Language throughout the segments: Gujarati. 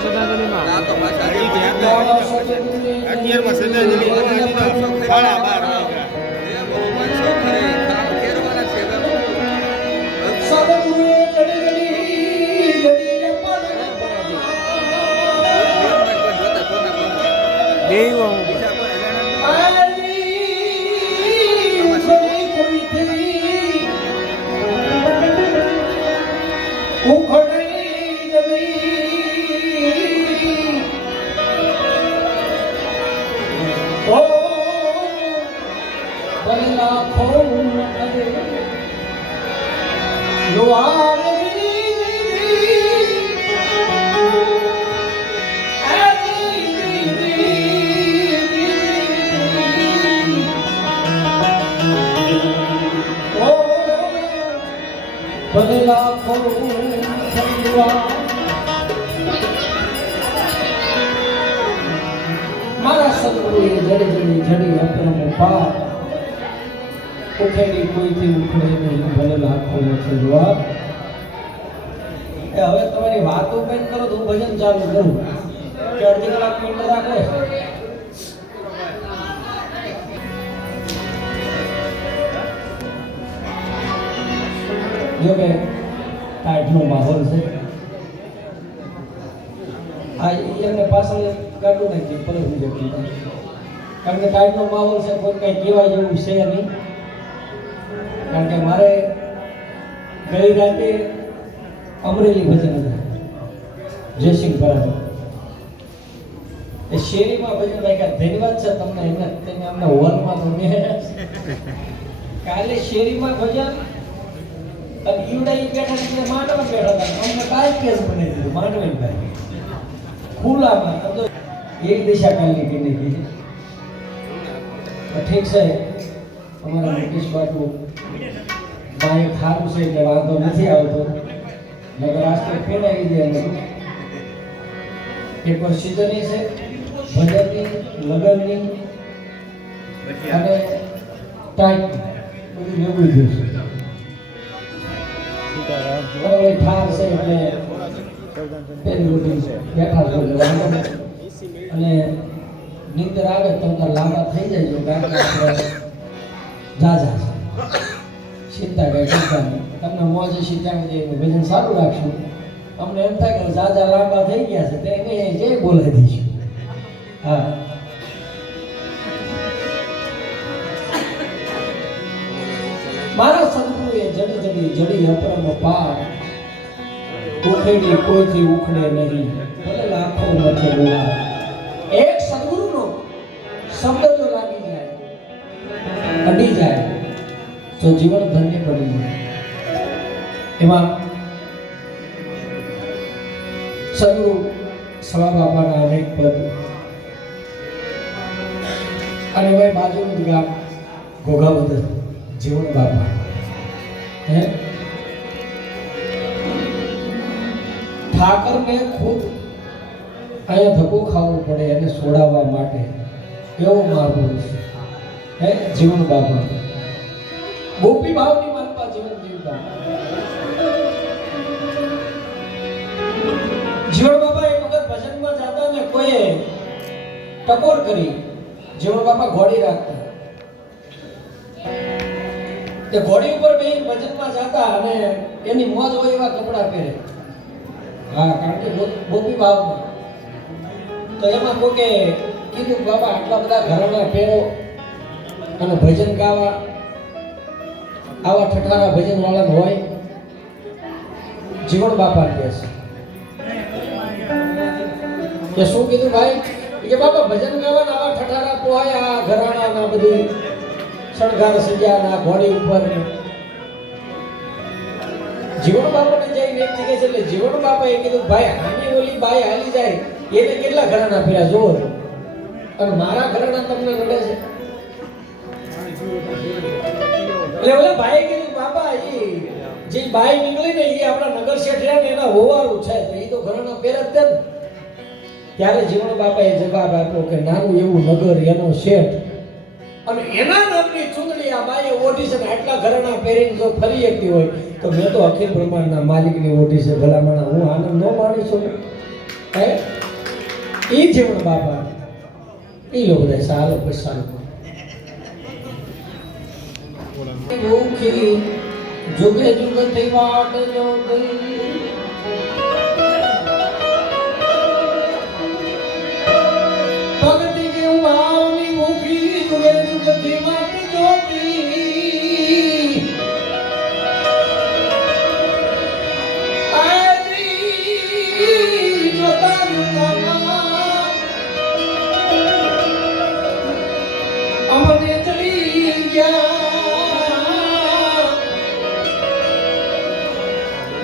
શ્રદ્ધાંજલિમાં આ તો પાછા 11 માં શ્રદ્ધાંજલિ સાડા 12 મારા સદગુરુએ જડી અપરમ પાર ઉખેડી કોઈથી ઉખડે નહીં ભલે લાખો નથી જવાબ. હવે તમારી વાતો કઈ કરો તો ભજન ચાલુ કરું કે અડધી કલાક મિનિટ રાખો. જો કે ટાઈટનો માહોલ છે આ એમને પાછળ ગાડું નાખી પરત જતી કારણ કે ટાઈટનો માહોલ છે કોઈ કઈ કહેવાય જેવું છે નહીં. કારણ કે મારે ગઈ રાતે અમરેલી ભજન હતા જયસિંહ પરાઠો એ શેરીમાં ભજન રાખ્યા. ધન્યવાદ છે તમને એમને તમે અમને હોલમાં તો કાલે શેરીમાં ભજન અને ઈવડાઈ બેઠા એટલે માંડવા બેઠા હતા. અમને કાંઈ કેસ બનાવી દીધું માંડવાની ભાઈ ખુલ્લામાં તો એક દિશા કાલની કીધી કીધી ઠીક છે. અમારા મુકેશ બાપુ માએ ખારું છે એટલે વાંધો નથી આવતો નગર આસ્તે ફેરાવી દે. એક વાર સિઝનની છે ભજનની લગ્નની અને ટાઈટ બધું ભેગું થયું છે. ઠાર છે એટલે પેલી બેઠા છો અને નીંદર આવે તો લાંબા થઈ જાય જાજા ચિંતા કઈ ચિંતા નહીં. તમને મોજ હશે ત્યાં સુધી ભજન સારું રાખશું. અમને એમ થાય કે જાજા લાંબા થઈ ગયા છે તે એને જે બોલાવી દઈશું. હા મારા સદગુરુએ જડી અપરમ પાર ઉખેડી કોઈથી ઉખડે નહીં ભલે લાખો મથે ડોળા. એક સદગુરુનો શબ્દ જો લાગી જાય અડી જાય તો જીવન ધન્ય બની જાય. એમાં સદગુરુ સવા બાપાના અનેક પદ અને હવે બાજુનું ગામ ઘોઘાવદર જીવન બાપા હે ઠાકરને ખુદ અહીંયા ધક્કો ખાવો પડે એને છોડાવવા માટે એવો મહાપુરુષ હે જીવન બાપા ગોપી ભાવની માનપા જીવન જીવતા. જીવન બાપા એક વખત ભજનમાં જતા ને કોઈએ ટકોર કરી. જીવન બાપા ઘોડી રાખતા તે ઘોડી ઉપર બેસી ભજનમાં જતા અને એની મોજ હોય એવા કપડા પહેરે. હા કારણ કે ગોપી ભાવમાં તો એમાં કોકે કીધું બાબા આટલા બધા ઘરાણા પહેરો અને ભજન ગાવા આવા ઠઠારા ભજન વાળા હોય. જીવન બાપા કહે છે કે શું કીધું ભાઈ કે બાબા ભજન ગાવાના આવા ઠઠારા પોહાય આ ઘરાણા ના બધી શણગાર સજ્યા ના ઘોડી ઉપર. જીવન બાપાને જઈ વ્યક્તિ કહે છે એટલે જીવન બાપાએ કીધું ભાઈ આની ઓલી બાઈ હાલી જાય એને કેટલા ઘરાણા ફેર્યા જોવો અને મારા ઘરાણા તમને નડે છે. એટલે ઓલા ભાઈ કીધું બાપા જે બાઈ નીકળી ને એ આપણા નગર શેઠ રહ્યા ને એના હોવારું છે તો એ તો ઘરાણા પહેરે જ ને. ત્યારે જીવન બાપાએ જવાબ આપ્યો કે નાનું એવું નગર એનો શેઠ અને એના નામની ચૂંદડી આ બાઈએ ઓઢી છે ને આટલા ઘરાણા પહેરીને જો ફરી શકતી હોય તો મેં તો અખિલ બ્રહ્માંડના માલિકની ઓઢી છે ભલામણા હું આનંદ ન માણી છું. એ જીવણ બાપા એ લોકો બધા સારો પૈસા ભૂખી જુગે જુગથી વાટ જો ગઈ ભક્તિ કે ભાવની ભૂખી જુગે જુગથી વાટ જો ગઈ આજી જોતા અમને ચડી ગયા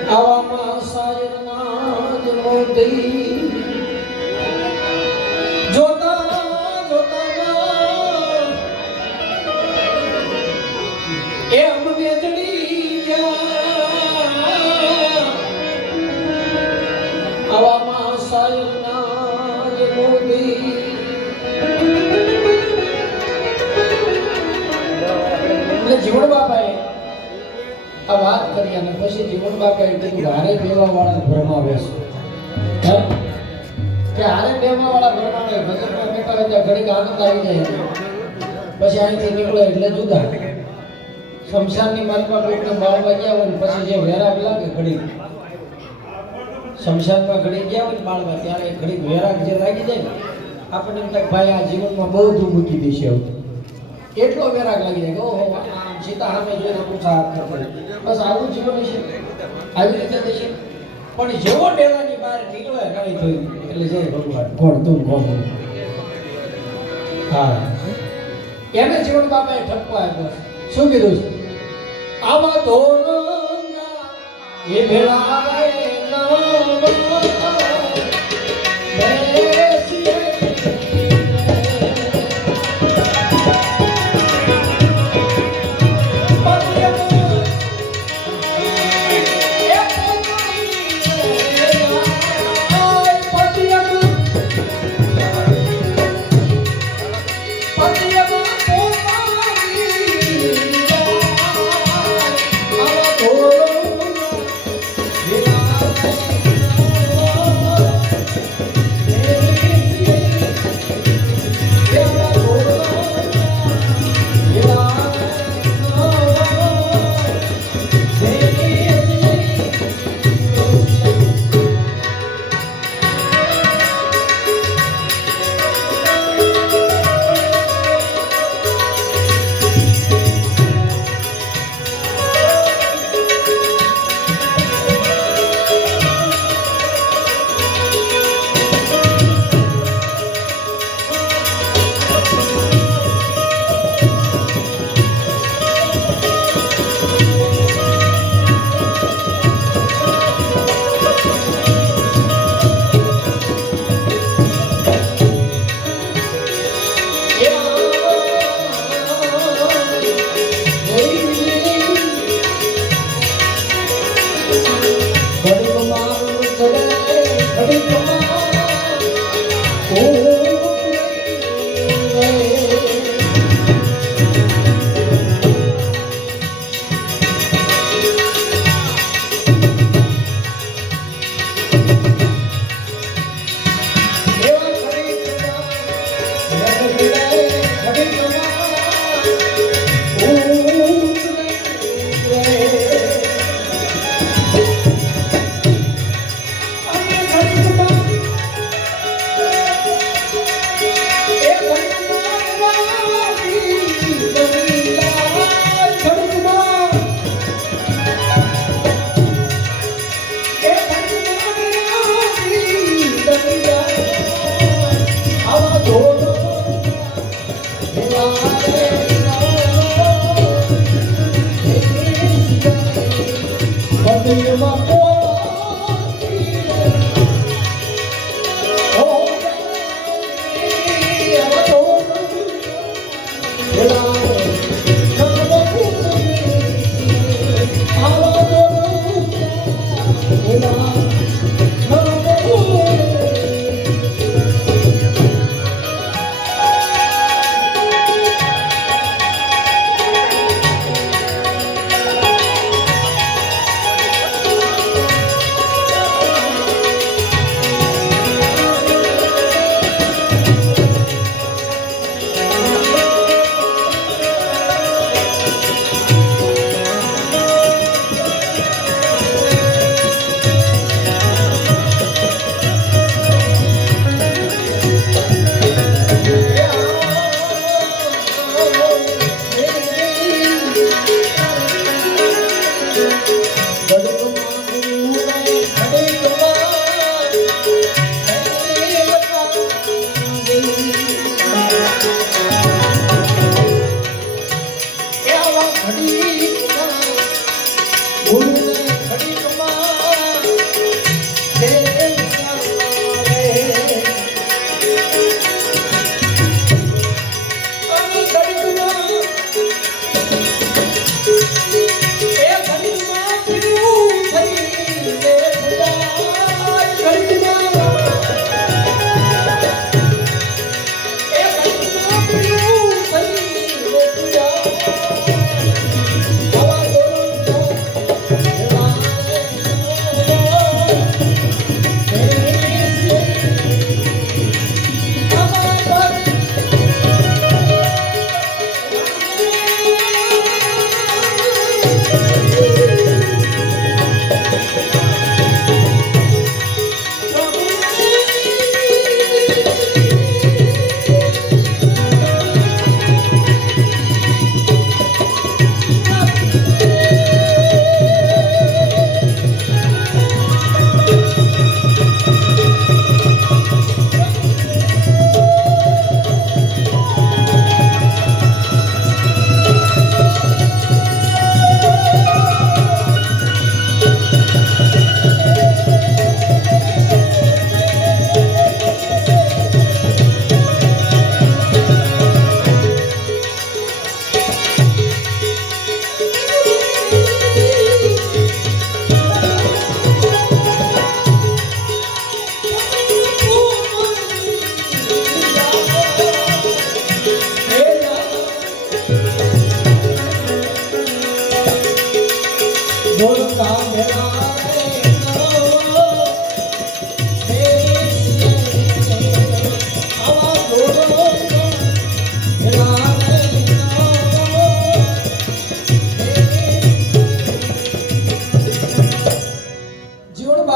આવામાં સાયરના જનોદી જોતા જોતા એ અમને ચડી ગયા આવામાં સાયરના જનોદી જીવણ બાપાએ આ વાત કરી અને પછી જીવણ બાપાએ કીધું હારે બેવા વાળા ભરમાવે છે કે હારે બેવા વાળા ભરમાવે ભજનમાં બેઠા હોય ત્યાં ઘડીક આનંદ આવી જાય પછી અહીંથી નીકળો એટલે જુદા શમશાનની માલમાં કોઈકને બાળવા ગયા હોય ને પછી જે વેરાગ લાગે ઘડીક શમશાનમાં ઘડી ગયા હોય ને બાળવા ત્યારે ઘડીક વેરાગ જે લાગી જાય ને આપણને એમ થાય ભાઈ આ જીવનમાં બધું મૂકી દેશે એટલો વેરાગ લાગી જાય કે ઓહો સીતા સામે જોઈને પૂછા હાથ કરતો બસ આવું જીવન છે આવી રીતે થશે પણ જેવો ડેલાની બહાર નીકળે કાંઈ થયું એટલે જય ભગવાન કોણ તું કોણ હા એને જીવન બાપાએ ઠપકો આપ્યો શું કીધું છે આવા ધોરંગા એ ભેળાએ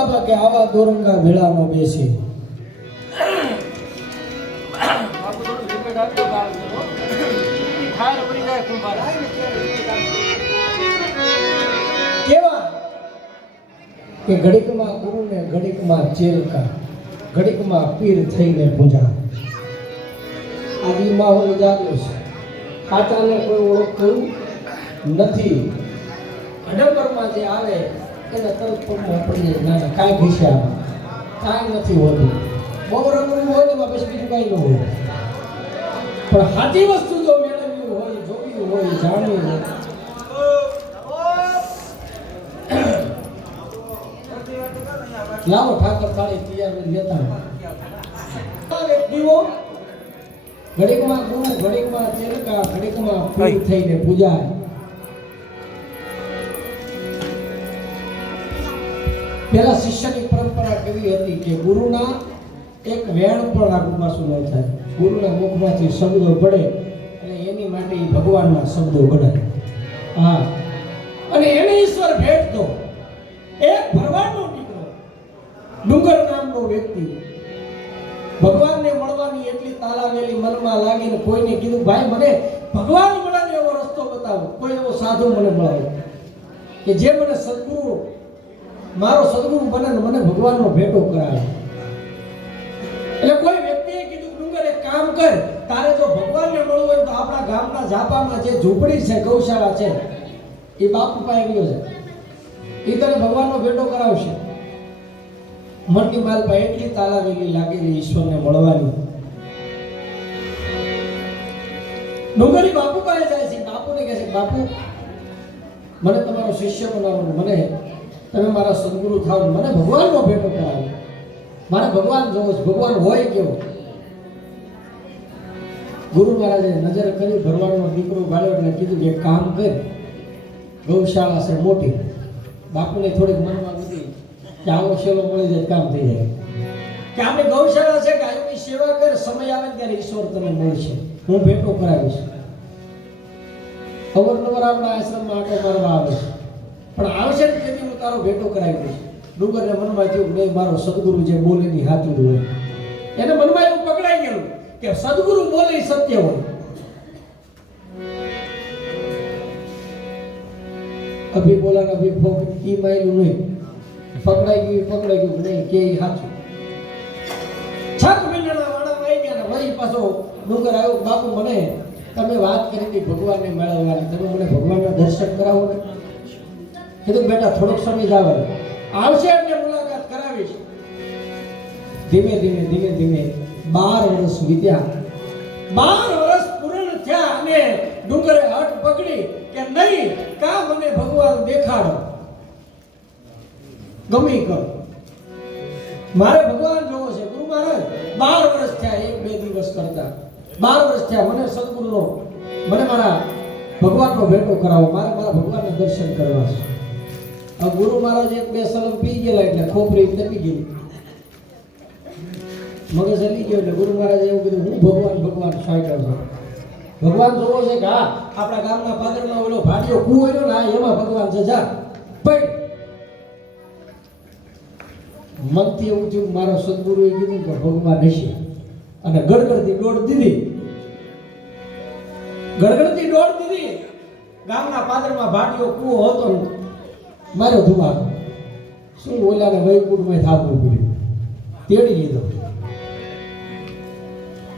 બાબા કે આવા દોરંગા મેળામાં બેસી. બાપુ થોડું રિપેટ આપજો ગાળ કરો થાય પડી જાય કુંભાર કેવા કે ઘડીકમાં ગુરુને ઘડીકમાં ચેલકા, ઘડીકમાં પીર થઈને પૂજા. આદિ માહોલ જાગ્યો છે. સાચાને કોઈ ઓળખતું નથી. અડંબરમાં જે આવે એને તરત પગમાં પડી જાય. ના કાંઈ ઘીસ્યા કાંઈ નથી હોતું. બહુ રંગનું હોય ને એમાં પછી બીજું કાંઈ ન હોય. પણ સાચી વસ્તુ જો મેળવવી હોય, જોવી હોય, જાણવી હોય, લાવો ઠાકર થાળી તૈયાર લેતા. વ્યક્તિઓ ઘડીકમાં ગુરુ, ઘડીકમાં ચેલકા, ઘડીકમાં પીર થઈને પૂજાય. પેલા શિષ્યની પરંપરા કેવી હતી કે ગુરુના એક વેણ પણ આગુ પાછું ન થાય. ગુરુના મુખમાંથી શબ્દો પડે અને એની માટે ભગવાનના શબ્દો બને. હા, અને એને ઈશ્વર ભેટ દો. એક ભરવાડનો દીકરો, ડુંગર નામનો વ્યક્તિ, ભગવાનને મળવાની એટલી તાલાવેલી મનમાં લાગીને કોઈને કીધું, ભાઈ મને ભગવાન મળે એવો રસ્તો બતાવો, કોઈ એવો સાધુ મને મળાવો કે જે મને સદગુરુ, મારો સદગુરુ બને ને મને ભગવાનનો ભેટો કરાવે. એટલે કોઈ વ્યક્તિએ કીધું, ડુંગર એક કામ કર, તારે જો ભગવાનને મળવું હોય તો આપણા ગામના ઝાપામાં જે ઝૂંપડી છે, ગૌશાળા છે, એ બાપુ પાસે ગયો છે, એ તને ભગવાનનો ભેટો કરાવશે. મનની માલપા એટલી તાલાવેલી લાગેલી ઈશ્વરને મળવાની. ડુંગરી બાપુ પાસે જાય છે. બાપુને કહે છે, બાપુ મને તમારો શિષ્ય બનાવો, મને તમે મારા સદગુરુ થાવ, મને ભગવાનનો ભેટો કરાવો, મારે ભગવાન જોવો છે, ભગવાન હોય કેવો. ગુરુ મહારાજે નજર કરી, ભરવાડનો દીકરો ગાળ્યો એટલે કીધું કે કામ કર, ગૌશાળા છે મોટી. બાપુને થોડીક મનમાં બધી કે આવો શેલો મળી જાય કામ થઈ જાય. કે આપણે ગૌશાળા છે, ગાયોની સેવા કર, સમય આવે ત્યારે ઈશ્વર તને મળશે, હું ભેટો કરાવીશ. અવરનવર આપણા આશ્રમમાં આટો મારવા આવે છે, પણ આવશે ને તેથી હું તારો ભેટો કરાવી દઈશ. ડુંગરને મનમાં થયું કે નહીં, મારો સદગુરુ જે બોલે ની સાચું હોય. એને મનમાં એવું પકડાઈ ગયું કે સદગુરુ બોલે સત્ય હોય. અભી બોલા ને અભી ફોક ઈ માયલું નહીં, પકડાઈ ગયું નહીં કે ઈ સાચું. 6 મહિનાના વાળા આવી ગયા ને વળી પાછો ડુંગર આવ્યો, બાપુ મને તમે વાત કરી હતી ભગવાનને મેળવવાની, તમે મને ભગવાનના દર્શન કરાવો ને. કીધું બેટા થોડોક સમય જ આવશે એટલે મુલાકાત કરાવીશ. ધીમે ધીમે 12 વર્ષ વીત્યા. 12 વર્ષ પૂર્ણ થયા અને ડુંગરે હટ પકડી કે નહીં, કા મને ભગવાન દેખાડો, ગમે કર, મારે ભગવાન જોવો છે. ગુરુ મહારાજ 12 વર્ષ થયા, 1-2 દિવસ કરતા 12 વર્ષ થયા, મને સદગુરુનો, મને મારા ભગવાનનો ભેટો કરાવો, મારે મારા ભગવાનના દર્શન કરવા છે. ગુરુ મહારાજ 1-2 સલમ પી ગયેલા એટલે ખોપરી તપી ગઈ, મગજ હલી ગયો. એટલે ગુરુ મહારાજે એવું કીધું, હું ભગવાન સાઈડ છું, ભગવાન જોવો છે કે હા આપણા ગામના પાદરમાં ઓલો ભાડિયો કૂવો રહ્યો ને, એમાં ભગવાન છે, જા પણ મનથી એવું થયું, મારો સદગુરુએ કીધું કે ભગવાન હશે. અને ગડગડતી દોડ દીધી, ગામના પાદરમાં ભાડિયો કૂવો હતો ને, મારો ધુમાર શું ઓલાને વૈકુંઠમાં થાપવું પડ્યું, તેડી લીધો,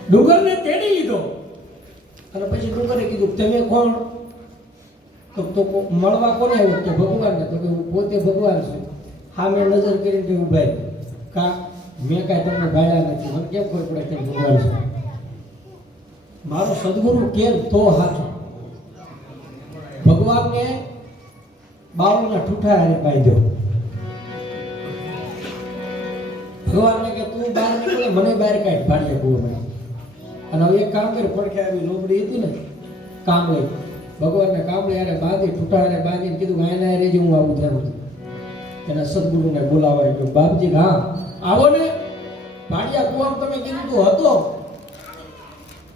ડુંગરને તેડી લીધો. અને પછી ડુંગરે કીધું, તમે કોણ? તો મળવા કોને આવ્યો? કે ભગવાનને. તો કે હું પોતે ભગવાન છું. હા, મેં નજર કરીને કે ઉભા કા મેં કાંઈ તમને ગાળ્યા નથી, મને કેમ ખબર પડે કે ભગવાન છે? મારો સદગુરુ કેમ તો સાચો. ભગવાનને બાવળના ઠૂઠા હારે બાંધ્યો. ભગવાનને કે તું બહાર નીકળે, મને બહાર કાઢ ભાડિયા કૂવામાં. અને હવે એક કામ કરે, પડખે આવી લોબડી હતી ને કામળી, ભગવાનને કામળી હારે બાંધી, ઠૂઠા હારે બાંધીને કીધું આના હારે જ હું આવું થયું. એના સદગુરુને બોલાવાય ગયો. બાપજી હા આવો ને, ભાડિયા કૂવામાં તમે કીધું તો હતો,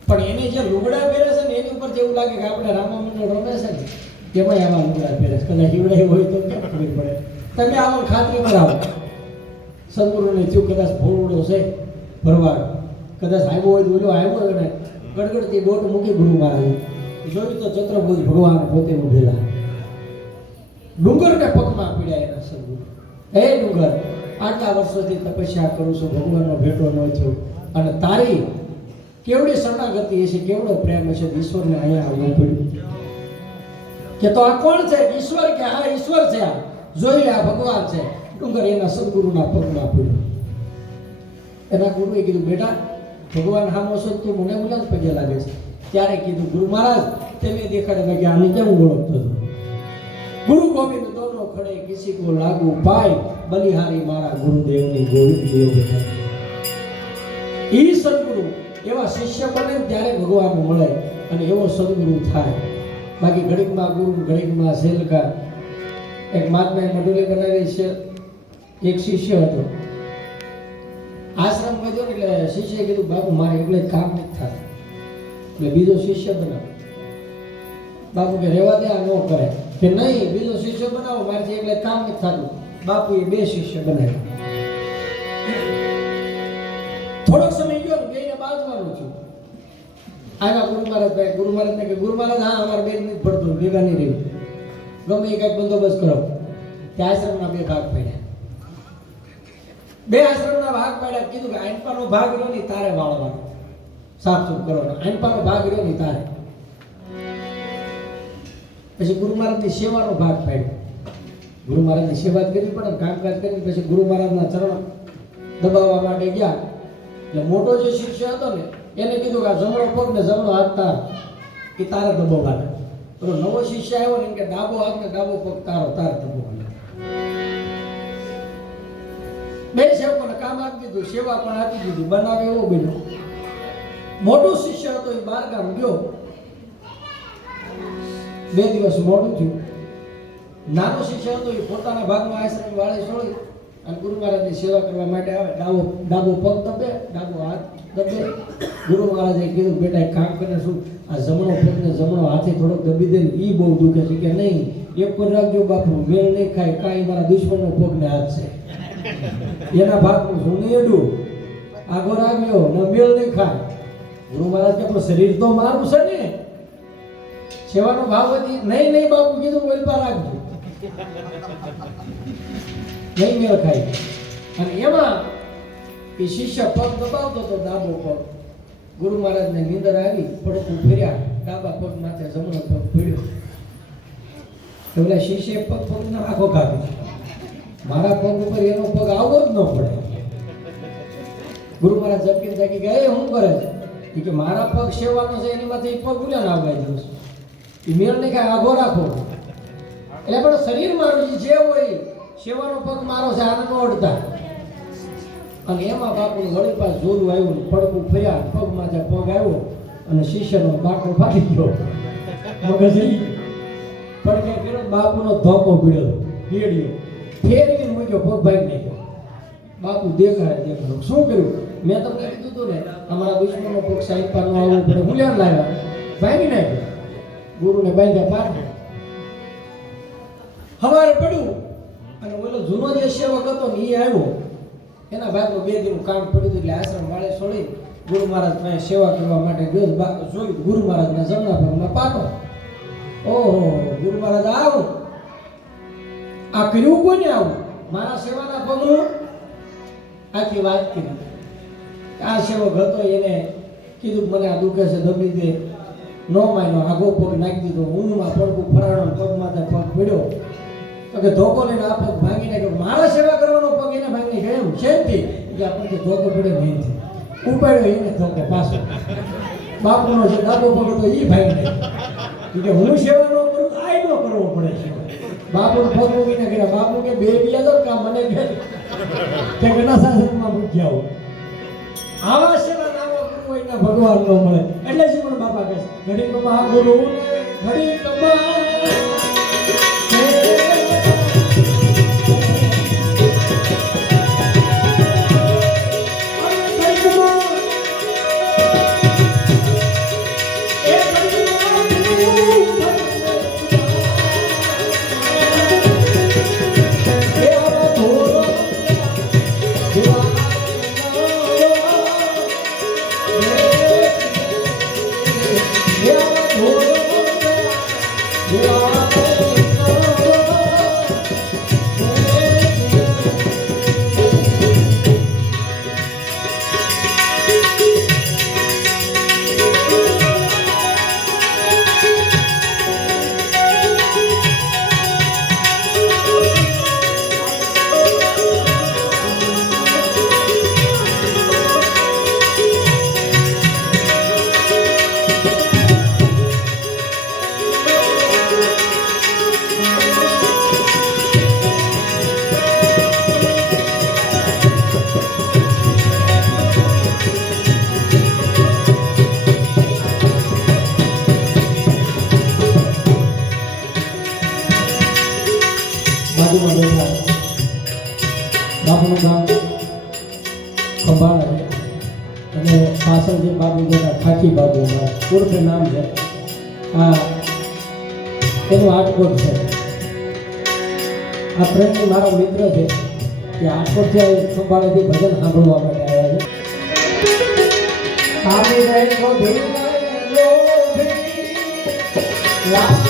પણ એને જે લુગડા પહેરે છે ને એની ઉપર જેવું લાગે કે આપણે રામા મંડળ રમે છે ને તેમાં આવા લુગડા પહેરે છે. કદાચ હીવડાઈ હોય તો કેમ ખબર પડે? તમે આવો ખાતરી કરાવો. સદગુરુને થયું કદાચ ભોળવડો છે ભરવાડ, કદાચ આવ્યો હોય તો ઓલો આવ્યો હોય ને ગડગડતી દોટ મૂકી ગુરુ મહારાજ જોયું તો ચતુર્ભુજ ભગવાન પોતે ઉભેલા, ડુંગરને પગમાં પીડ્યા એના સદગુરુ. હે ડુંગર, આટલા વર્ષોથી તપસ્યા કરું છું, ભગવાનનો ભેટો ન થયો, અને તારી કેવડી શરણાગતિ હશે, કેવડો પ્રેમ હશે, ઈશ્વરને અહીંયા આવવું પડ્યું કે તો આ કોણ છે? ઈશ્વર કે આ ઈશ્વર છે, આ જોઈ લે, આ ભગવાન છે. ડુંગર એના સદગુરુના પગમાં પડ્યો. એના ગુરુએ કીધું, બેટા ભગવાન હામો છો તું મને બોલા પગે લાગે છે. ત્યારે કીધું, ગુરુ મહારાજ તમે દેખાડે કે આને કેમ ઓળખતો હતો? ગુરુ ગોવિંદ દોનો ખડે કિસી કો લાગુ પાય, બલિહારી મારા ગુરુદેવની ગોવિંદ દેવ બેઠા. ઈ સદગુરુ એવા શિષ્ય બને ત્યારે ભગવાન મળે અને એવો સદગુરુ થાય. બાકી ઘડીકમાં ગુરુ, ઘડીકમાં સેલકા. એક મહાત્માએ મંડળી બનાવી છે, એક શિષ્ય હતો, આશ્રમ કર્યો ને એટલે શિષ્યએ કીધું, બાપુ મારે એટલે કામ નથી થાય, એટલે બીજો શિષ્ય બનાવો. બાપુ કે રહેવા દે, આ ન કરે. કે નહીં, બીજો શિષ્ય બનાવો, મારાથી એટલે કામ નથી થતું. બાપુએ 2 શિષ્ય બનાવ્યા. થોડોક સમય ગયો ને બેને બાજવાનું છું. આવ્યા ગુરુ મહારાજ ભાઈ, ગુરુ મહારાજને કે ગુરુ મહારાજ હા અમારે 2 નથી પડતું, ભેગા નહીં રહ્યું, ગમે એ કંઈક બંદોબસ્ત કરો. ત્યાં આશ્રમના 2 ભાગ પડ્યા. 2 આશ્રમના ભાગ પાડ્યા. કીધું કે આઈનપાનો ભાગ રહ્યો ને તારે વાળવાનો, સાફ સુફ કરવાનો, આઈનપાનો ભાગ રહ્યો ને તારે. પછી ગુરુ મહારાજની સેવાનો ભાગ પાડ્યો. ગુરુ મહારાજની સેવા કરવી પડે, કામકાજ કરી. પછી ગુરુ મહારાજના ચરણ દબાવવા માટે ગયા. એટલે મોટો જે શિષ્ય હતો ને એને કીધું કે આ જમણો પગ ને જમણો હાથ તાર, એ તારે દબાવવાના. પેલો નવો શિષ્ય આવ્યો ને કે ડાબો હાથ ને ડાબો પગ તારો, તારે દબાવવાનો. 2 સેવકોને કામ આપી દીધું, સેવા પણ આપી દીધી, બનાવે એવો બન્યો. મોટો શિષ્ય હતો એ 12 ગામ ગયો. 2 દિવસ મોડું થયું. નાનો શિષ્ય હતો એ પોતાના ભાગમાં આશ્રમ વાળે છોડી અને ગુરુ મહારાજની સેવા કરવા માટે આવે. ડાબો પગ દબે, ડાબો હાથ દબે. ગુરુ મહારાજે કીધું, બેટા એક કામ કરીને શું આ જમણો પગ ને જમણો હાથે થોડોક દબી દે ને, એ બહુ દુખે છે. કે નહીં, એક પર રાખજો બાપુ, મેળ નહીં ખાય, કાંઈ મારા દુશ્મનનો પગ ને હાથ છે, એના ભાગનું શું નહીં એડું, આગો રાખ્યો ને મેળ નહીં ખાય. ગુરુ મહારાજ કે આપણું શરીર તો મારું છે ને, સેવાનો ભાવ હતી. નહીં નહીં બાપુ કીધું, બોલપા રાખજો, નહીં મેળ ખાય. અને એમાં એ શિષ્ય પગ દબાવતો હતો, ડાબો પગ. ગુરુ મહારાજને નીંદર આવી, પડકું ફેર્યા, ડાબા પગ માથે જમણો પગ પડ્યો. એટલે શિષ્ય પગના આખો કાઢી, મારા પગ ઉપર એનો પગ આવવો જ ન પડે. ગુરુ મહારાજ ઝપકીને જાગી ગયા, એ શું કરે છે? કે મારા પગ સેવાનો છે, એની માથે પગ ઉલ્યા આવવાય દઉં છું, એ મેળ નહીં કાંઈ આઘો રાખો. એટલે પણ શરીર મારું જે હોય, સેવાનો પગ મારો છે, આને ન અડતા. અને એમાં બાપુનું વળી પાસ જોરું આવ્યું, પડકું ફર્યા, પગ માથે પગ આવ્યો અને શિષ્યનો બાટો ફાટી ગયો. મગજ પડકે કર્યો, બાપુનો ધોકો પીડ્યો, પીડ્યો, ફેરવીને મૂક્યો, પગ ભાઈ નાખ્યો. બાપુ દેખાડે, શું કર્યું? મેં તમને કીધું હતું ને, અમારા દુશ્મનનો પગ સાઈડ પર ન આવવું પડે, હું લેવા લાવ્યા, ભાંગી નાખ્યો. ગુરુને બાંધ્યા પાછળ. સવારે પડ્યું અને ઓલો જૂનો જે સેવક હતો ને એ આવ્યો. એના ભાગનું 2 દિનનું કામ પડ્યું હતું, એટલે આશ્રમ વાળે છોડી ગુરુ મહારાજ પાસે સેવા કરવા માટે ગયો. જોયું ગુરુ મહારાજના જમણા પગમાં પાટો. ઓહો, ગુરુ મહારાજ આવું આ કર્યું કોને? આવું મારા સેવાના પગનું. આખી વાત કરી. આ સેવક હતો, એને કીધું મને આ દુખે છે, દબી દે. નો માન્યો, આગો પગ નાખી દીધો. ઊંઘમાં પડકું ફરાણો, પગ માથે પગ પડ્યો. તો કે ધોકો લઈને આ પગ ભાંગી નાખ્યો. મારા સેવા કરવાનો પગ એને ભાંગી ગયો. એમ શેનથી? એટલે આપણને ધોકો પડ્યો નહીં, ઉપાડ્યો એને ધોકો પાછો. બાપુનો જે ડાબો પગ હતો એ ભાંગી નાખ્યો. કે હું સેવા ન કરું તો આ ન કરવો પડે છે. બાપુને પગ મૂકીને ગયા. બાપુ કે 2 બીજા તો કામ મને કે ઘણા સાસરમાં મૂકી આવો. આવા સેવા નાવો ગુરુ હોય ને ભગવાન ન મળે. એટલે જ પણ બાપા કહે છે, ઘડીકમાં ગુરુ ઘડીકમાં બાજુમાં બેઠા બાપુનું નામ ખંભાળા અને પાછળ જે બાપુ બેઠા ખાખી બાપુ ઉર્ફે નામ છે આ એનું આટકોટ છે. આ પ્રેમની મારો મિત્ર છે કે આટકોટથી ખંભાળાથી ભજન સાંભળવા માટે આવ્યા છે. આવી રહેલો ભીલો લાલ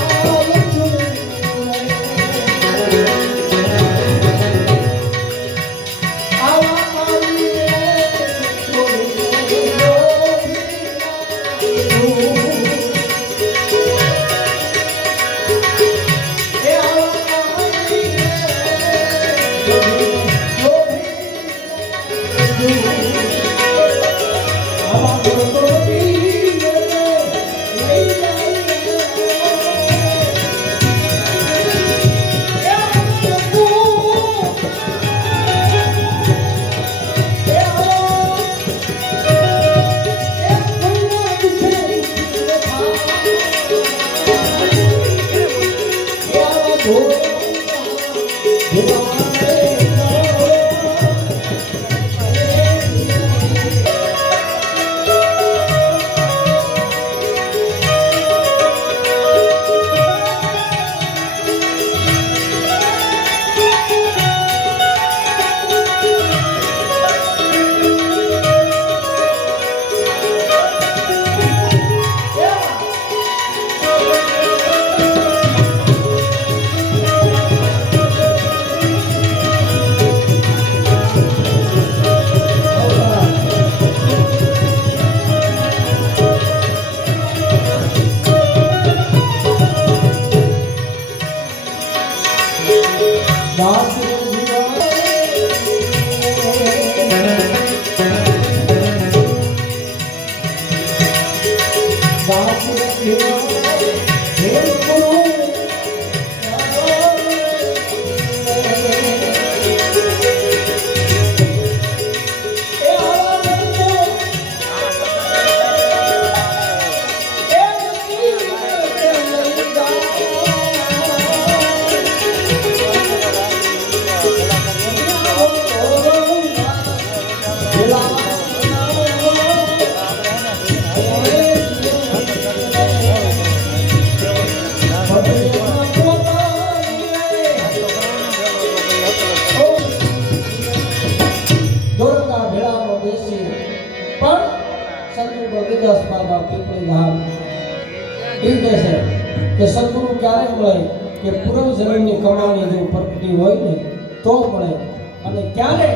કે સદગુરુ ક્યારે મળે કે પૂર્વ જન્મની કમાણી જો પ્રગતિ હોય ને તો મળે અને ક્યારે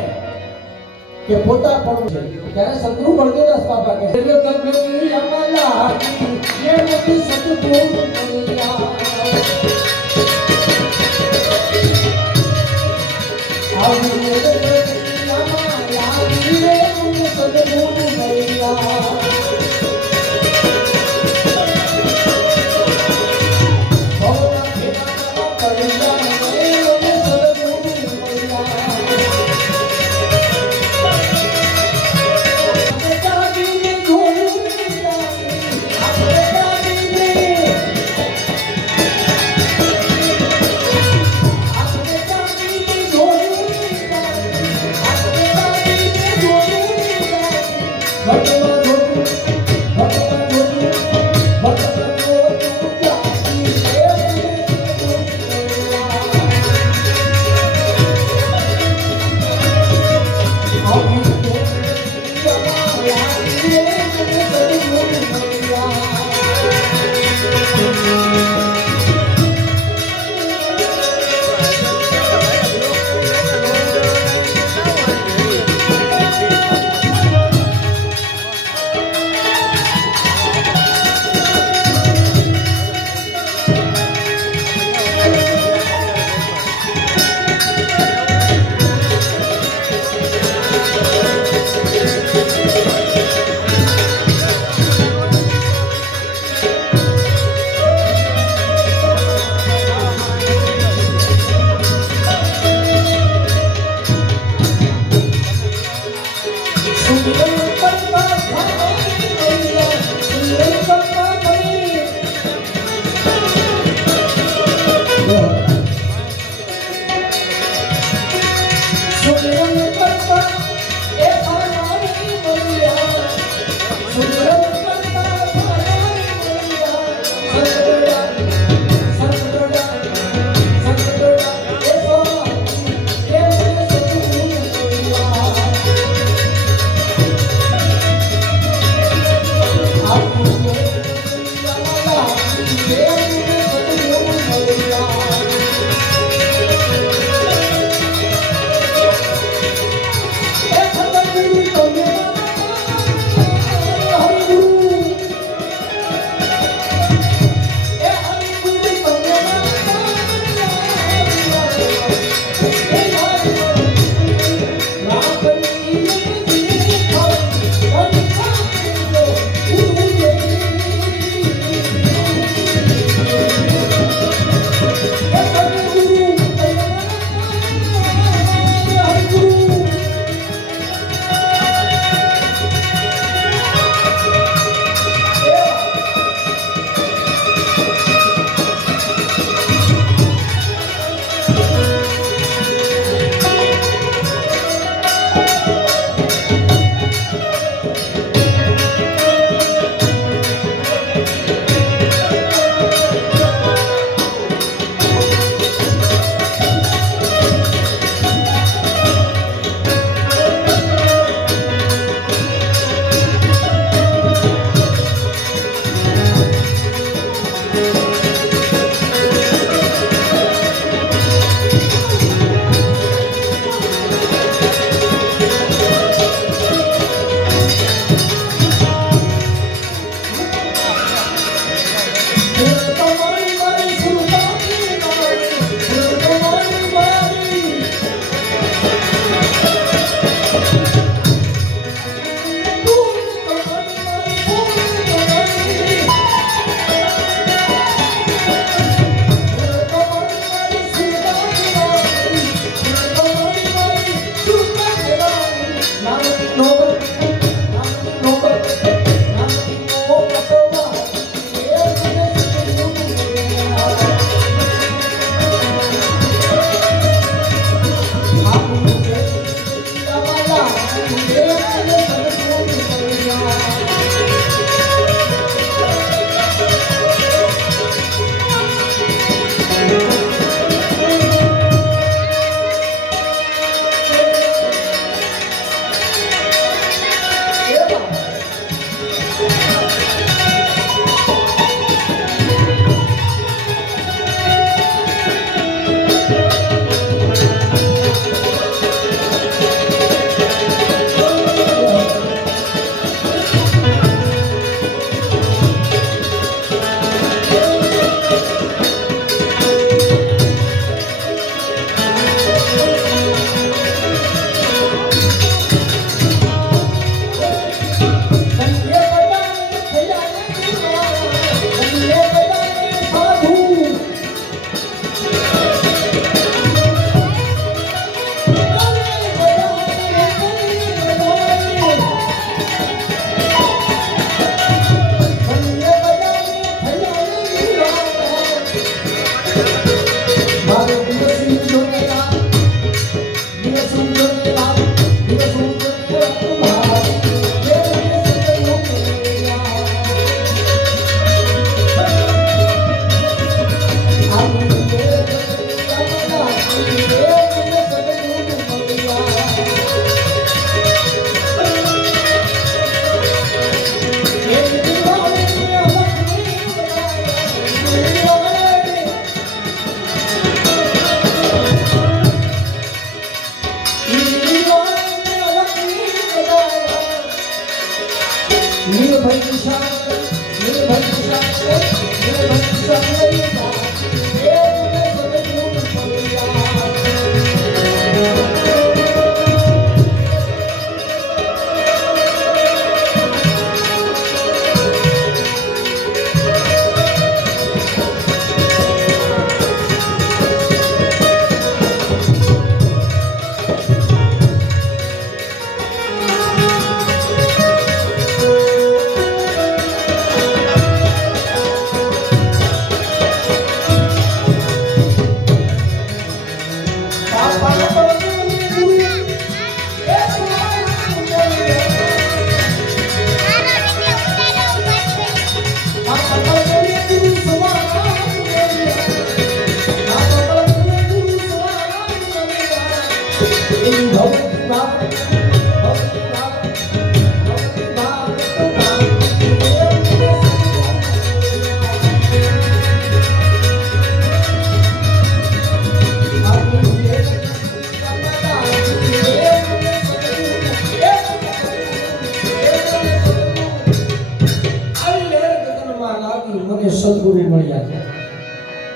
કે પોતા પણ છે ત્યારે સદગુરુ બળદેવદાસ બાપા કહે છે કબીર અમાલા એ મોટી સદગુરુ મળ્યા આવી રે અમાલા એ મોટી સદગુરુ મળ્યા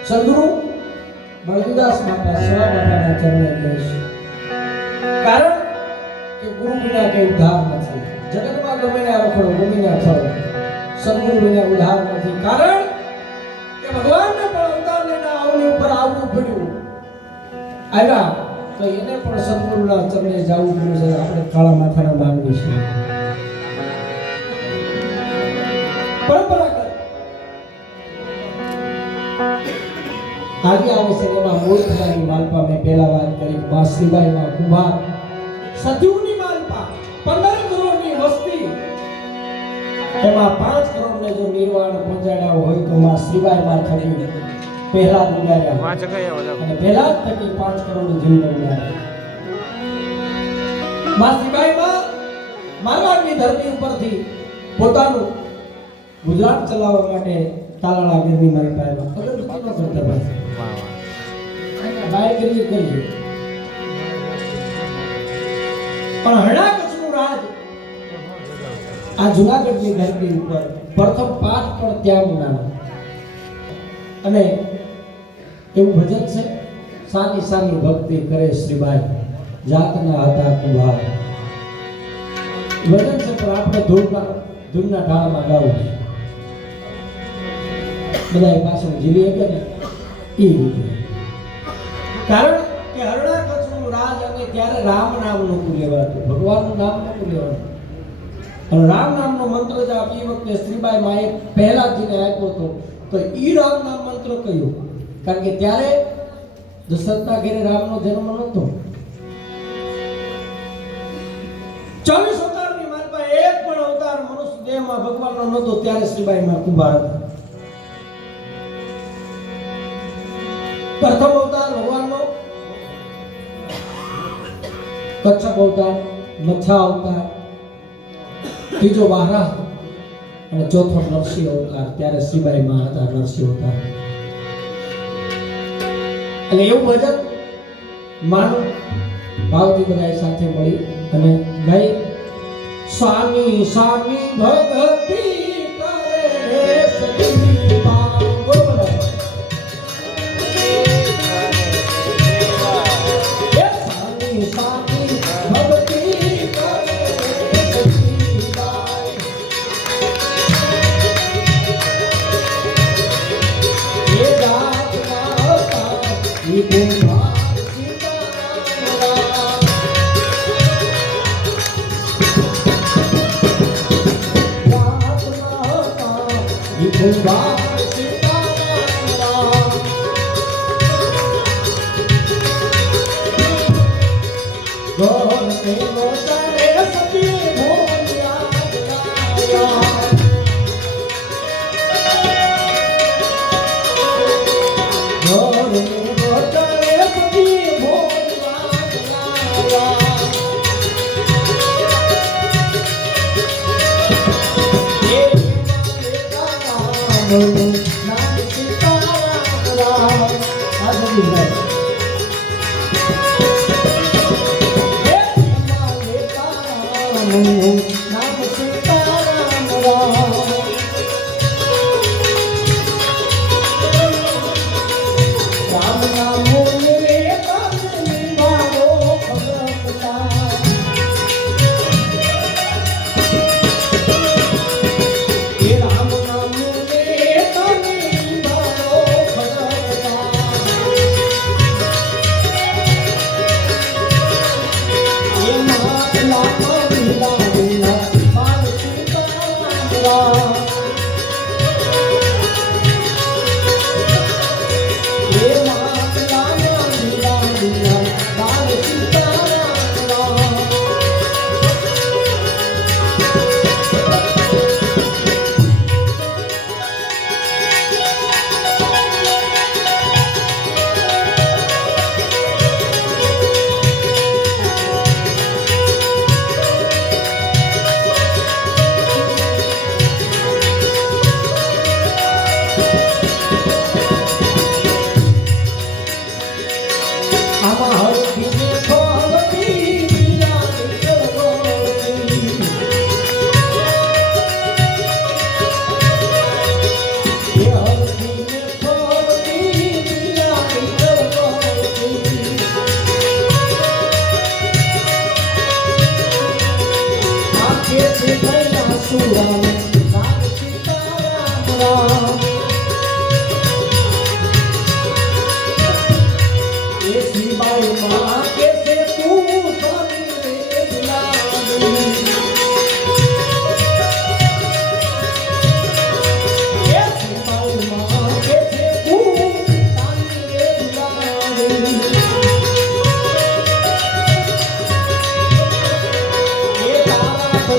સદગુરુ બળદાસ બાપા સેવા બાપાના ચરણે કહીશ, કારણ કે ગુરુ વિના કઈ ઉદ્ધાર નથી. જગતમાં ગમે ને રખડો, ગમે ને અથડો, સદગુરુ વિના ઉદ્ધાર નથી. કારણ કે ભગવાનને પણ અવતાર લઈને આવની ઉપર આવવું પડ્યું. આવ્યા તો એને પણ સદગુરુના ચરણે જવું પડ્યું છે. આપણે કાળા માથાના માનવી છે. પરંપરાગત આજે આવે છે એમાં મૂળભૂતાની માલપા મેં પહેલા વાત કરી. માં શ્રીબાઈમાં કુંભાર સદીઓની માલપા 15 કરોડની વસ્તી, એમાં 5 કરોડને જો નિર્વાણ પહોંચાડ્યા હોય તો માં શ્રીબાઈમાં થકી પહેલા ગુજાર્યા અને પહેલા જ થકી 5 કરોડ જીવ ગુજાર્યા. માં શ્રીબાઈમાં મારવાડની ધરતી ઉપરથી પોતાનું ગુજરાત ચલાવવા માટે તાલાળા ગીરની મારી પાસે અગરબત્તીનો કરતા ભાઈ બહાર કરી કરજો. પણ હરણા કચ્છનું રાજ આ જુનાગઢની ધરતી ઉપર પ્રથમ પાઠ પણ ત્યાં બનાવ્યો. અને એવું ભજન છે, સાની સાની ભક્તિ કરે શ્રીબાઈ, જાતના હતા કુંભાર. ભજન છે પણ આપણે ધૂનના ઢાળમાં ગાવું છે. બધા પાછળ જીવી શકે ને એ રીતે. કારણ કે હરણા કચ્છનું રાજ અને ત્યારે રામ નામ નહોતું લેવાતું, ભગવાનનું નામ નહોતું લેવાતું. અને રામ નામનો મંત્ર જાપ એ વખતે શ્રીબાઈ માએ પહેલા જેને આપ્યો હતો તો ઈ રામ નામ મંત્ર કયો. કારણ કે ત્યારે દશરથના ઘરે રામનો જન્મ નહોતો. 24 અવતારની માલપા એક પણ અવતાર મનુષ્ય દેહમાં ભગવાનનો નહોતો. ત્યારે શ્રીબાઈમાં કુંભાર હતા. પ્રથમ અવતાર ભગવાનનો કચ્છપ અવતાર, મચ્છા અવતાર, ત્રીજો વારાહ અને ચોથો નરસિંહ અવતાર. ત્યારે શ્રીબાઈમાં હતા નરસિંહ અવતાર. અને એવું ભજન માનું ભાવથી બધા સાથે મળી અને ગઈ. સ્વામી સ્વામી ભક્તિ કરે સતી બા. બરોબર.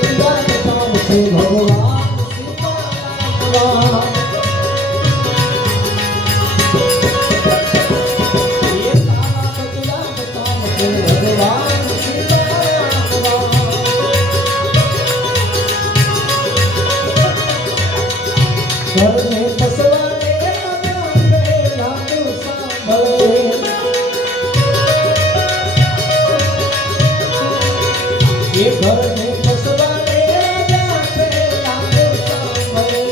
બદલા બચાવશે ભગવાન સીતારામ એ તારા બદલા બચાવશે ભગવાન સીતારામ ઘરને ફસવાને પહેલા તું સાંભળે એ ઘરને ફસવાને પહેલા તું સાંભળે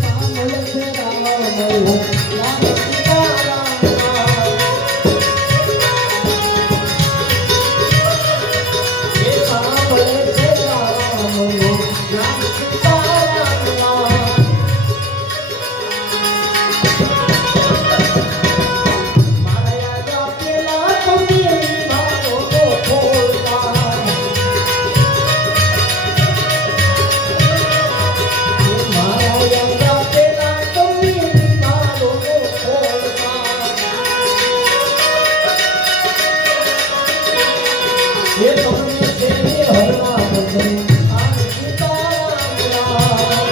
સાંભળે છે રામ રામ સીતારામ એ સાંભળે છે રામ રામ સીતારામ મારા જાપેલા કુંડી મારો ખોલતા મારા જાપેલા કુંડી મારો ખોલતા એ તમને છે હરવા ભજન આ સીતારામ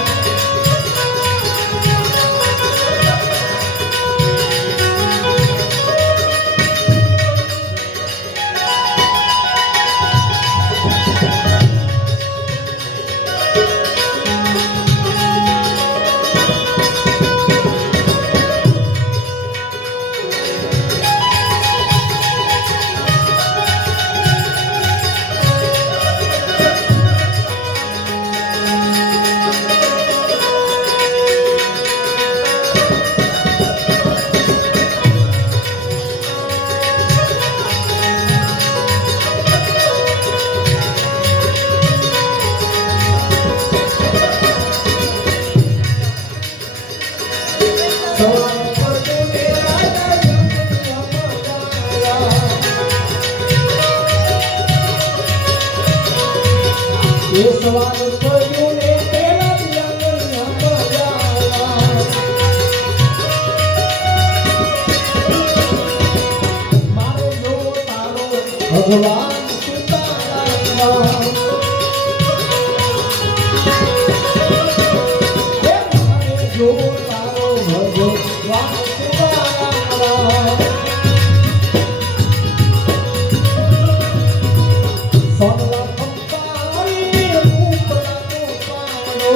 એ સવાર પડ્યું ને પેલા દિયા મારો જો તારો ભગવાન સીતારામ મારે જો તારો ભગવાન સીતારામ સોનલા પંપાળી ઉપલા પાડો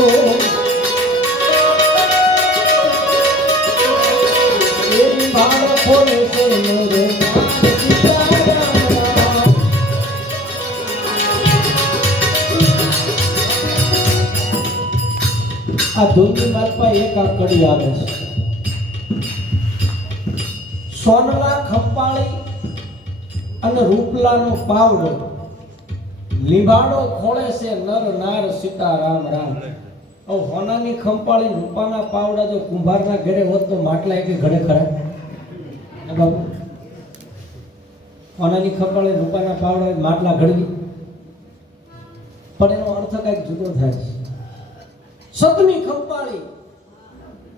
એની ભાડો ખોલે છે મોરે સીતારામ આ ધૂનની માલપા એક આ કડી આવે છે સોનલા ખંપાળી અને રૂપલાનો પાવડો લીંબાડો ખોળે છે નર નાર સીતારામ રામ. ઓ હોનાની ખંપાળી રૂપાના પાવડા જો કુંભારના ઘરે હોત તો માટલા એકે ઘરે ખરા બાબુ. હોનાની ખંપાળી રૂપાના પાવડા માટલા ઘડવી પણ એનો અર્થ કઈક જુદો થાય છે. સતની ખંપાળી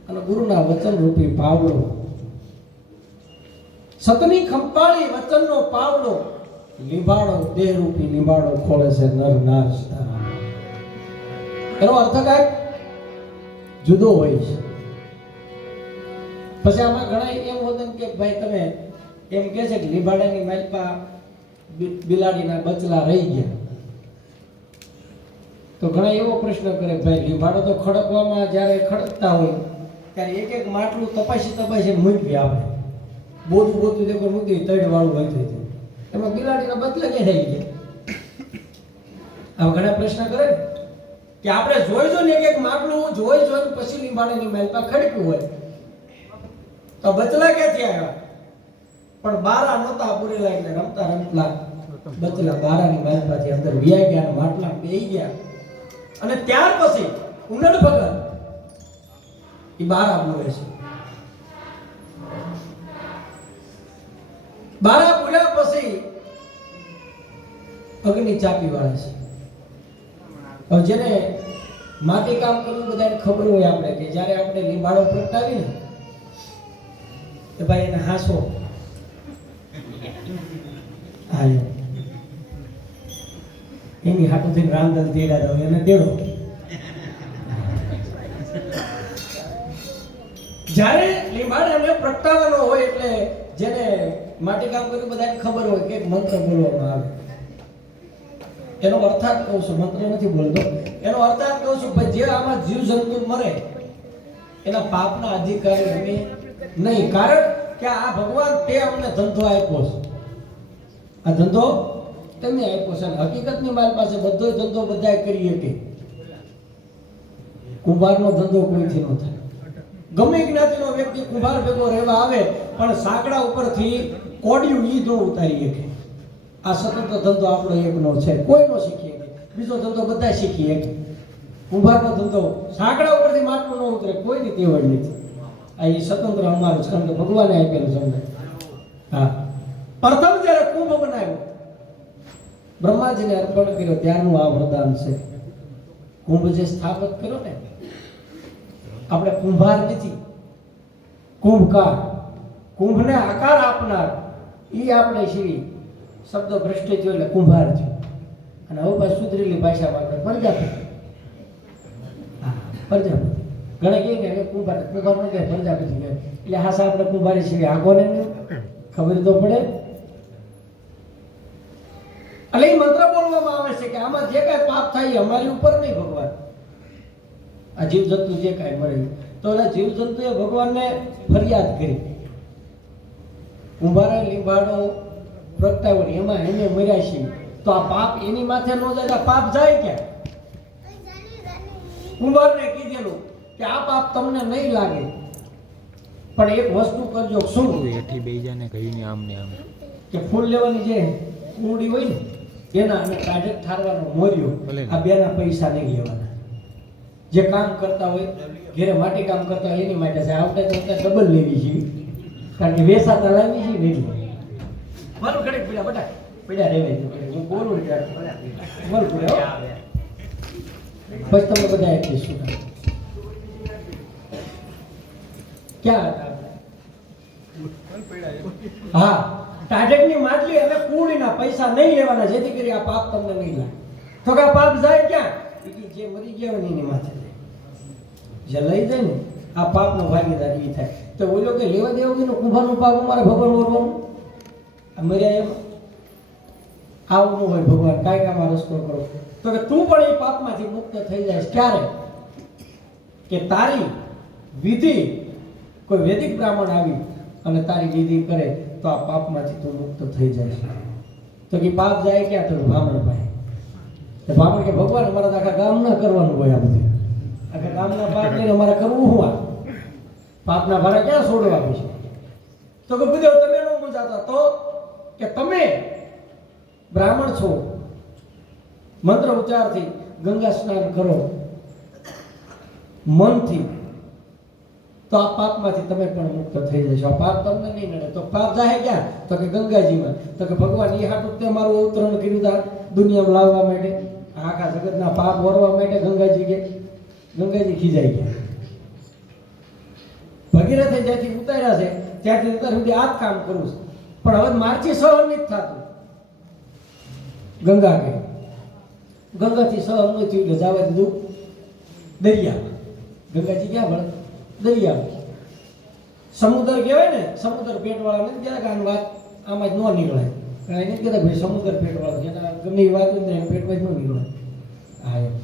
અને ગુરુના વચન રૂપી પાવડો. સતની ખંપાળી વચનનો પાવડો લીંબાડો દેહ રૂપી લીંબાડો ખોળે છે નર નાર સીતારામ. એનો અર્થ કઈક જુદો હોય છે. પછી આમાં ઘણા એમ હોતું કે ભાઈ તમે એમ કે છે કે લીંબાડાની માલપા બિલાડીના બચલા રહી ગયા તો ઘણા એવો પ્રશ્ન કરે ભાઈ લીંબાડો તો ખડકવામાં જ્યારે ખડકતા હોય ત્યારે એક એક માટલું તપાસી મૂકી આવે બોધું તે મૂકી તળ વાળું હોય થઈ જાય એમાં બિલાડીના બચલા કે થઈ ગયા. આવા ઘણા પ્રશ્ન કરે કે આપણે જોઈ એક એક માટલું જોઈને પછી લીંબાડાની માલપા ખડક્યું હોય તો બચલા ક્યાંથી આવ્યા? પણ બારા નહોતા પૂરેલા એટલે રમતા રમતા બચલા બારાની માલપાથી અંદર વ્યાઈ ગયા અને માટલા બેહી ગયા અને ત્યાર પછી ઉનડ ભગત એ બારા બોલે છે. બારા બોલ્યા પછી અગ્નિ ચાપી વાળે છે. હવે જેને માટી કામ કરવું બધાને ખબર હોય આપણે કે જ્યારે આપણે લીંબાડો પ્રગટાવી ને તો ભાઈ એને હાસો હા એની હાટુથી રામદલ તેડા દો એને તેડો. જ્યારે લીંબાડાને પ્રગટાવવાનો હોય એટલે જેને માટી કામ કર્યું બધાને ખબર હોય કે એક મંત્ર બોલવામાં આવે. એનો અર્થાત કહું છું, મંત્ર નથી બોલતો, એનો અર્થાત કહું છું ભાઈ જે આમાં જીવ જંતુ મરે એના પાપના અધિકારી અમે નહીં. કારણ કે આ ભગવાન તે અમને ધંધો આપ્યો છે, આ ધંધો તમે આપ્યો છે. હકીકતની મારી પાસે બધો ધંધો બધાય કરી શકે. કુંભારનો ધંધો કોઈથી ન થાય. ગમે જ્ઞાતિનો વ્યક્તિ કુંભાર ભેગો રહેવા આવે પણ સાંકડા ઉપરથી કોડિયું ઈ ન ઉતારી શકે. આ સ્વતંત્ર ધંધો આપણો એકનો છે, કોઈ નો શીખી શકે. બીજો ધંધો બધા શીખી શકે. કુંભારનો ધંધો સાંકડા ઉપરથી માટલું ન ઉતરે, કોઈની તેવડ નથી. આ એ સ્વતંત્ર અમારું છે, કારણ કે ભગવાને આપેલું છે. હા, પ્રથમ જ્યારે કુંભ બનાવ્યો બ્રહ્માજીને અર્પણ કર્યો ત્યારનું આ વરદાન છે. કુંભ જે સ્થાપિત કર્યો ને, આપણે કુંભાર નથી, કુંભકાર, કુંભને આકાર આપનાર ઈ આપણે શ્રી શબ્દ ભ્રષ્ટ થયો એટલે કુંભાર છે. અને હવે પાછું સુધરેલી ભાષામાં આપણે પ્રજાપતિ. પ્રજાપતિ ઘણા કહે કે કુંભાર, કુંભાર નો કહે પ્રજાપતિ કહે. એટલે હા આપણે કુંભારી છીએ, આગોને ખબર તો પડે. એટલે એ મંત્ર બોલવામાં આવે છે કે આમાં જે કાંઈ પાપ થાય એ અમારી ઉપર નહીં ભગવાન. આ જીવજંતુ જે કાંઈ મરે તો એના જીવજંતુએ ભગવાનને ફરિયાદ કરી. કુંભારે લીંબાડો પ્રગટાવ્યો એમાં એને મર્યા છે તો આ પાપ એની માથે ન જાય, પાપ જાય ક્યાં? કુંભારને કીધેલું કે આ પાપ તમને નહીં લાગે પણ એક વસ્તુ કરજો. શું? એઠી બેજાને કહ્યું આમ ને આમ કે ફૂલ લેવાની જે કુંડી હોય ને એના અને કાઢક ઠારવાનો મોર્યો, આ બેના પૈસા નહીં લેવાના. જે કામ કરતા હોય ઘરે માટી કામ કરતા હોય એની માટે છે. આપણે તો ડબલ લેવી છે, કારણ કે વેસાતા લાવી છે ને એટલે મારું ઘડીક પીડા બટા પીડા રહેવાય છે. હું બોલું ત્યારે બોલ પીડા પછી તમે બધા એટલી શું ક્યાં હતા? હા, ટાઢકની માટલી અને કુંડીના પૈસા નહીં લેવાના, જેથી કરી આ પાપ તમને નહીં લાગે. તો કે આ પાપ જાય ક્યાં? જે મરી ગયા હોય એની માથે જે લઈ જાય ને આ પાપનો ભાગીદાર એ થાય. તો ઓલો કે લેવા દેવા વગરનો કુંભારનો પાપ અમારે ભગવાન વરવાનું આ મર્યા એમ આવું હોય. ભગવાન કાંઈ કામ રસ્તો કરો તો કે તું પણ એ પાપમાંથી મુક્ત થઈ જાય. ક્યારે? કે તારી વિધિ કોઈ વૈદિક બ્રાહ્મણ આવી અને તારી વિધિ કરે તો આ પાપમાંથી તું મુક્ત થઈ જાય. તો કે પાપ જાય ક્યાં? તો બ્રાહ્મણ પાસે. તો બ્રાહ્મણ કે ભગવાન અમારા આખા ગામના કરવાનું હોય, આ બધું આખા ગામના પાપ લઈને અમારે કરવું હું? આ પાપના ભારા ક્યાં છોડવા છે? તો કે બુદ્ધિ તમે ન મૂંઝાતા તો કે તમે બ્રાહ્મણ છો, મંત્ર ઉચ્ચારથી ગંગા સ્નાન કરો મનથી તો આ પાપમાંથી તમે પણ મુક્ત થઈ જશો. આ પાપ તમને નહીં નડે. તો પાપ જાય ક્યાં? તો કે ગંગાજીમાં. તો કે ભગવાન એ હાટું તે મારું અવતરણ કર્યું હતા દુનિયામાં લાવવા માટે, આખા જગતના પાપ વરવા માટે. ગંગાજી કે ગંગાજી ખીજાઈ ગયા. ભગીરથે જ્યાંથી ઉતાર્યા છે ત્યાંથી અત્યાર સુધી આ જ કામ કરું છું, પણ હવે મારથી સહન નથી થતું. ગંગા કે ગંગાથી સહન નથી એટલે જવા દીધું દરિયા. ગંગાજી ક્યાં ભણે? દરિયા. સમુદ્ર કહેવાય ને, સમુદ્ર પેટવાળા નથી કહેતા કે આની વાત આમાં જ ન નીકળે. એને નથી કહેતા ભાઈ સમુદ્ર પેટવાળો છે, ગમે એ વાત હોય ને પેટમાં જ ન નીકળે. હા, એમ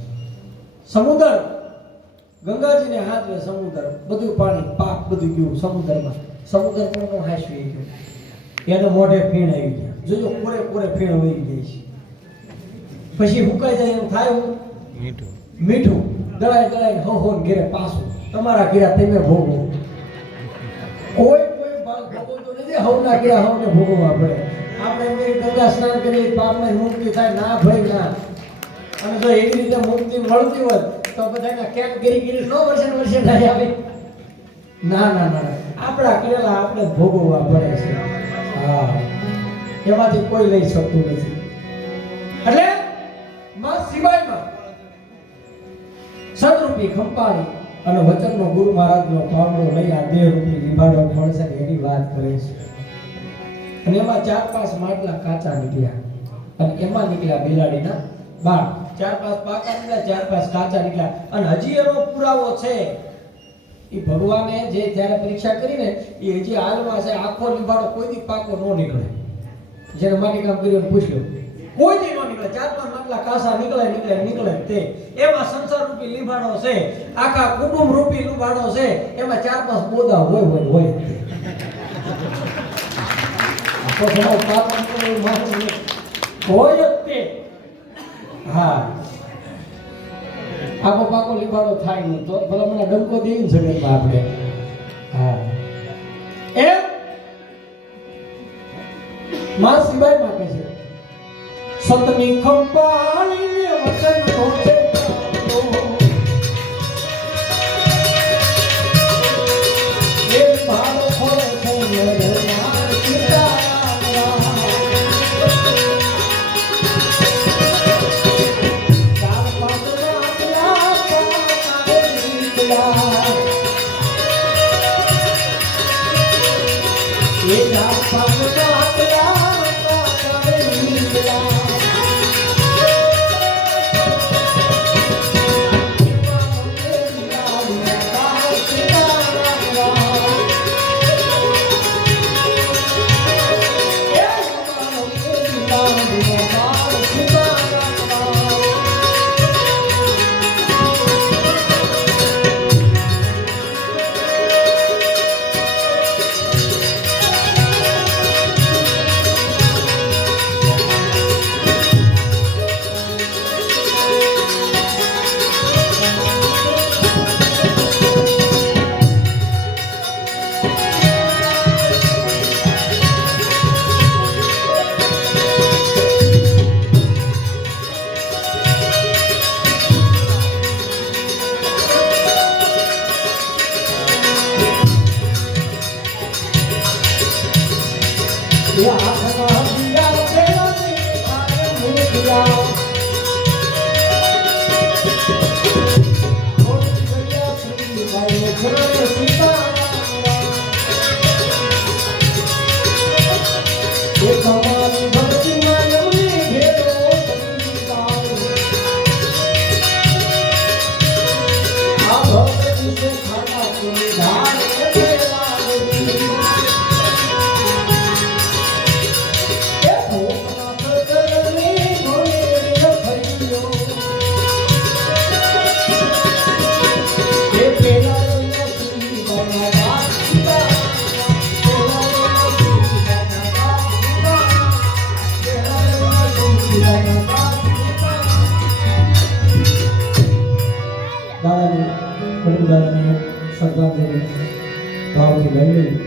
સમુદ્ર ગંગાજીને હાથે સમુદ્ર બધું પાણી પાપ બધું ગયું સમુદ્રમાં. સમુદ્ર પણ હાંસવી ગયો, એને મોઢે ફીણ આવી ગયા. જોજો પૂરે ફીણ વહી ગઈ છે. પછી હુકાઈ જાય એમ થાય મીઠું દળાઈ હો ઘેરે પાછું તમારા ઘેરા તમે ભોગવો. કોઈ ભોગવતો નથી. હવના ઘેરા હવને ભોગવવા પડે. આપણે ગંગા સ્નાન કરીએ તો આપણે મુક્તિ થાય? ના ભાઈ ના. અને જો એવી રીતે મુક્તિ મળતી હોય તો બધાના કેક ગીરી નો વર્ષે ના આવે. ના આપણા કરેલા આપણે ભોગવવા પડે છે. હા, એમાંથી કોઈ લઈ શકતું નથી. એટલે માં સિવાયમાં સદરૂપી ખંપાણી અને વચનનો ગુરુ મહારાજનો પાવડો લઈ આ દેહરૂપી નિભાડો મળશે એની વાત કરે છે. અને એમાં 4-5 માટલા કાચા નીકળ્યા અને એમાં નીકળ્યા બિલાડીના બાળ. 4-5 પાકા નીકળ્યા, 4-5 કાચા નીકળ્યા. અને હજી એનો પુરાવો છે. એ ભગવાને જે જ્યારે પરીક્ષા કરીને એ હજી હાલમાં છે. આખો લીંબાડો કોઈ દી પાકો ન નીકળે. જેને માટી કામ કર્યું પૂછ લો, કોઈ દી ન નીકળે. 4-5 માટલા કાચા નીકળે તે એમાં સંસાર રૂપી લીંબાડો છે, આખા કુટુંબ રૂપી લીંબાડો છે. એમાં 4-5 બોદા હોય તો તમારો પાપ માનું હોય જ તે. હા, આખો પાકો લીંબાડો થાય નહીં તો ભલા મને ડંકો દેવી જગતમાં આપણે. હા, એમ માં સિવાય માં કહે છે સતની ખંપાળીને વચન તોડે એ ભારો ખોરે થઈને રણા સીતારામ ચાર પાંચ માટલા કારે નીકળ્યા એ ચાર પાંચ માટલા દાદાને શ્રદ્ધાંજલિ ભાવથી લઈ